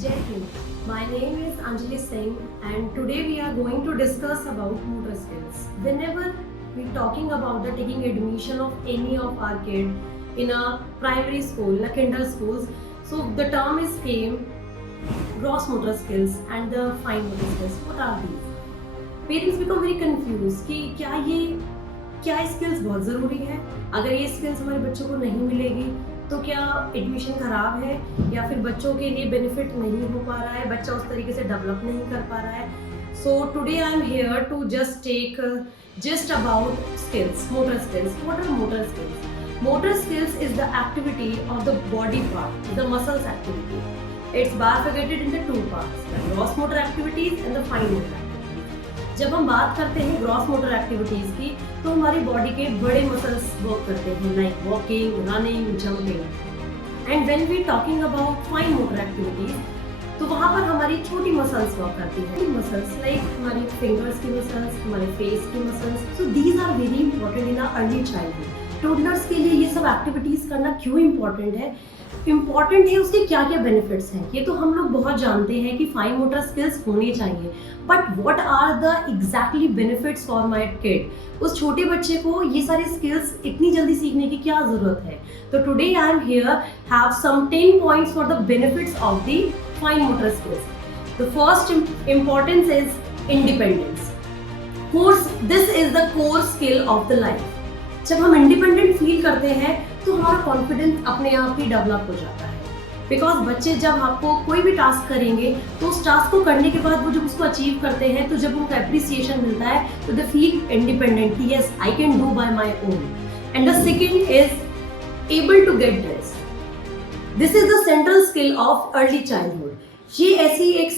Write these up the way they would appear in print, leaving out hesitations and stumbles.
Jai Hind. My name is Anjali Singh and today we are going to discuss about motor skills. Whenever we're talking about the taking admission of any of our kid in a primary school, in a kinder schools, so the term is came gross motor skills and the fine motor skills. What are these? Parents become very confused कि क्या skills बहुत ज़रूरी है, अगर ये skills हमारे बच्चों को नहीं मिलेगी तो क्या एडमिशन खराब है या फिर बच्चों के लिए बेनिफिट नहीं हो पा रहा है, बच्चा उस तरीके से डेवलप नहीं कर पा रहा है. So today I am here to just take just about skills, motor skills. What are motor skills? Motor skills is the activity of the body part, the muscles activity. It's bifurcated into two parts, the gross motor activities and the fine motor activities. जब हम बात करते हैं gross motor activities की तो हमारी body के बड़े मसल्स वर्क करते हैं like walking, running, jumping. And when we talking about fine motor activities तो वहाँ पर हमारी छोटी मसल्स वर्क करती हैं. मसल्स लाइक हमारी फिंगर्स की मसल्स, हमारे फेस की muscles. So these are very important in our early childhood. Toddlers के लिए ये सब एक्टिविटीज़ करना क्यों इम्पॉर्टेंट है? इम्पॉर्टेंट है उसके क्या क्या बेनिफिट्स हैं ये तो हम लोग बहुत जानते हैं कि फाइन मोटर स्किल्स होने चाहिए, but what are the exactly benefits for my kid? उस छोटे बच्चे को ये सारे स्किल्स इतनी जल्दी सीखने की क्या ज़रूरत है? तो today I am here have some 10 points for the benefits of the fine motor skills. The first importance is independence. Course this is the core skill of the life. जब हम इंडिपेंडेंट फील करते हैं तो हमारा confidence अपने आप ही develop हो जाता है. बिकॉज बच्चे जब आपको कोई भी टास्क करेंगे तो उस टास्क को करने के बाद वो जब उसको अचीव करते हैं तो जब उनको अप्रिसिएशन मिलता है तो दे फील इंडिपेंडेंट कि yes I can do by my own. And the second is able to get dress. This is the central skill of early childhood. ये ऐसी एक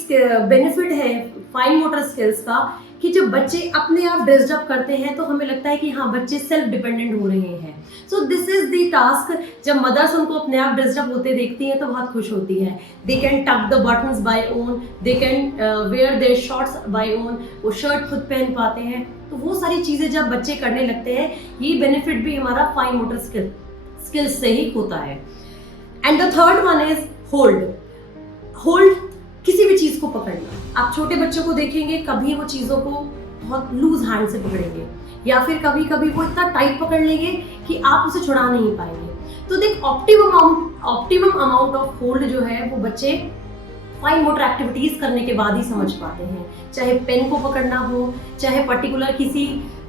बेनिफिट है फाइन मोटर स्किल्स का कि जब बच्चे अपने आप ड्रेस्ड अप करते हैं तो हमें लगता है कि हाँ बच्चे सेल्फ डिपेंडेंट हो रहे हैं. So this is the task. जब मदर्स उनको अपने आप ड्रेस्ड अप होते देखती हैं तो बहुत खुश होती हैं. They can tuck the buttons by own, they can wear their shorts by own, वो शर्ट खुद पहन पाते हैं. तो वो सारी चीज़ें जब बच्चे करने लगते हैं ये बेनिफिट भी हमारा फाइन मोटर स्किल्स से ही होता है. And the third one is hold. Hold किसी भी चीज़ को पकड़ना. आप छोटे बच्चों को देखेंगे कभी वो चीज़ों को बहुत लूज हैंड से पकड़ेंगे या फिर कभी कभी वो इतना टाइट पकड़ लेंगे कि आप उसे छुड़ा नहीं पाएंगे. तो देख ऑप्टिमम अमाउंट ऑफ होल्ड जो है वो बच्चे फाइन मोटर एक्टिविटीज़ करने के बाद ही समझ पाते हैं. चाहे पेन को पकड़ना हो, चाहे पर्टिकुलर किसी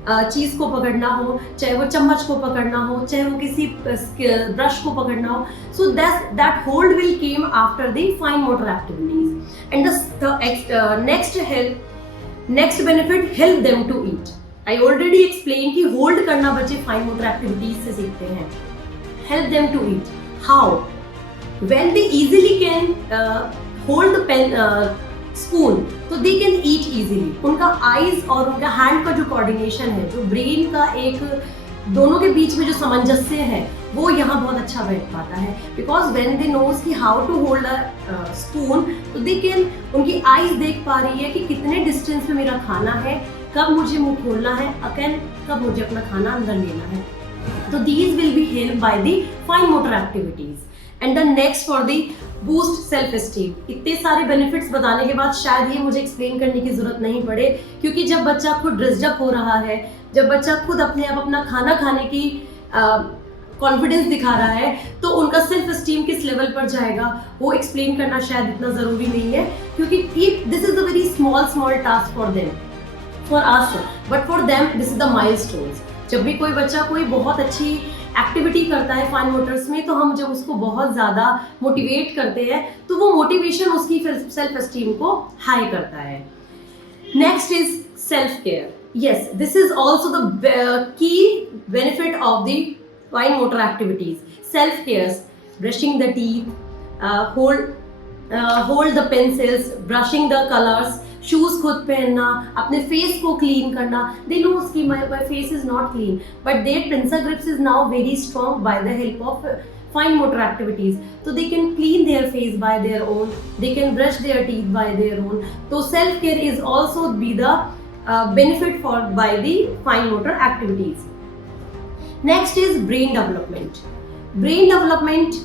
चीज़ को पकड़ना हो, चाहे वो चम्मच को पकड़ना हो, चाहे वो किसी ब्रश को पकड़ना हो. So that hold will came after the fine motor activities. And the next benefit help them to eat. I already explain कि होल्ड करना बच्चे फाइन मोटर एक्टिविटीज से सीखते हैं. Help them to eat. How? When they easily can hold the pen spoon तो they can eat easily. उनका eyes और उनका हैंड का जो कोऑर्डिनेशन है, जो ब्रेन का एक दोनों के बीच में जो सामंजस्य है वो यहाँ बहुत अच्छा बैठ पाता है. बिकॉज व्हेन दे नोज कि how to hold a spoon तो दे कैन, उनकी आईज देख पा रही है कि कितने डिस्टेंस में मेरा खाना है, कब मुझे मुंह खोलना है, अगेन कब मुझे अपना खाना अंदर लेना है. तो these will be help by the fine motor activities. And the next for the boost self esteem. इतने सारे बेनिफिट्स बताने के बाद शायद ये मुझे एक्सप्लेन करने की जरूरत नहीं पड़े, क्योंकि जब बच्चा खुद ड्रेस्ड अप हो रहा है, जब बच्चा खुद अपने आप अपना खाना खाने की कॉन्फिडेंस दिखा रहा है तो उनका सेल्फ एस्टीम किस लेवल पर जाएगा वो एक्सप्लेन करना शायद इतना ज़रूरी नहीं है, क्योंकि this is a very small task for them, for us, but for them this is the milestones. जब भी कोई बच्चा कोई बहुत अच्छी एक्टिविटी करता है फाइन मोटर्स में तो हम जब उसको बहुत ज़्यादा मोटिवेट करते हैं तो वो मोटिवेशन उसकी सेल्फ एस्टीम को हाई करता है. Next is self care. yes, this is also the key benefit of the fine motor activities. Self care, brushing the teeth, hold the pencils, brushing the colors, shoes खुद पहनना, अपने face को clean करना. They know कि my face is not clean, but their pincer grips is now very strong by the help of fine motor activities. So they can clean their face by their own, they can brush their teeth by their own. So self care is also be the benefit for by the fine motor activities. Next is brain development. Brain development,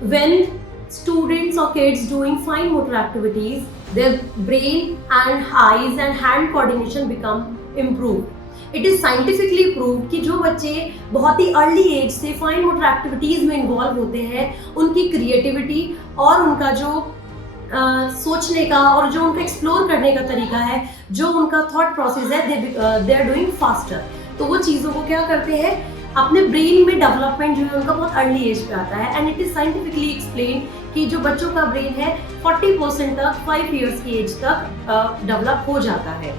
when students or kids doing fine motor activities, their brain and eyes and hand coordination become improved. It is scientifically proved कि जो बच्चे बहुत ही early as से fine motor activities में involve होते हैं, उनकी creativity और उनका जो सोचने का और जो उनका एक्सप्लोर करने का तरीका है, जो उनका थॉट प्रोसेस है, दे आर डूइंग फास्टर। तो वो चीज़ों को क्या करते हैं, अपने ब्रेन में डेवलपमेंट जो है उनका बहुत अर्ली एज पे आता है। And it is scientifically explain कि जो बच्चों का ब्रेन है 40% तक 5 इयर्स की एज तक डेवलप हो जाता है।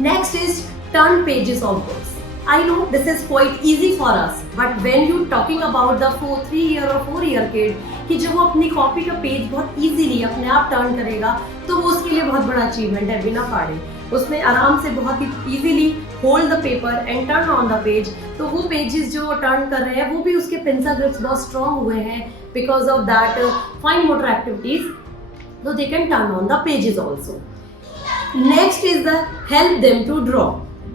Next is turn pages of books. I know this is quite easy for us, but when you talking about the 3 year or 4 year kid कि जब वो अपनी कॉपी का पेज बहुत इजीली अपने आप टर्न करेगा, तो वो उसके लिए बहुत बड़ा अचीवमेंट है बिना फाड़े। उसमें आराम से बहुत ही easily hold the paper and turn on the page. तो वो पेजेस जो टर्न कर रहे हैं वो भी उसके पेंसिल ग्रिप्स बहुत स्ट्रॉन्ग हुए हैं because of that fine motor activities, so they can turn on the pages also. Next is the help them to draw.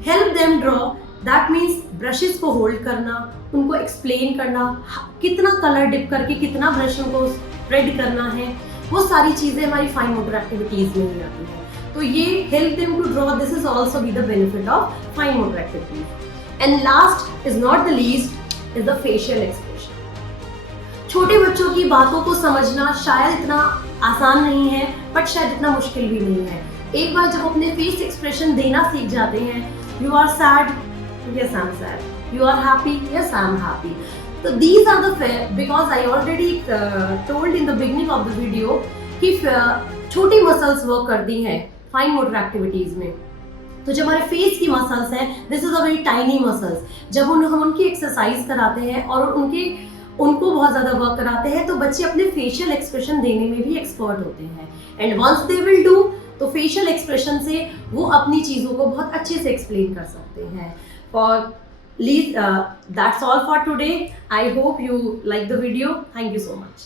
Help them draw, that means brushes को होल्ड करना, उनको explain करना, कितना colour dip करके कितना brush उनको spread करना है, वो सारी चीज़ें हमारी फाइन मोटर एक्टिविटीज़ में ही आती हैं। तो ये help them to draw, this is also be the benefit of fine motor activities. And last is not the least is the facial expression. छोटे बच्चों की बातों को समझना शायद इतना आसान नहीं है, बट शायद इतना मुश्किल भी नहीं है। एक बार जब अपने फेस एक्सप्रेशन देना सीख जाते हैं, you are sad, yes I'm sad, you are happy, yes I'm happy. So these are the because I already told in the beginning of the video कि छोटी मसल्स वर्क करती हैं फाइन मोटर एक्टिविटीज में। तो जब हमारे face की muscles हैं, this is a very tiny muscles, जब हम उनकी एक्सरसाइज कराते हैं और उनको बहुत ज़्यादा वर्क कराते हैं, तो बच्चे अपने फेशियल एक्सप्रेशन देने में भी एक्सपर्ट होते हैं। And once they will do, तो फेशियल एक्सप्रेशन से वो अपनी चीज़ों को बहुत अच्छे से एक्सप्लेन कर सकते हैं। That's all for today. I hope you like the video. Thank you so much.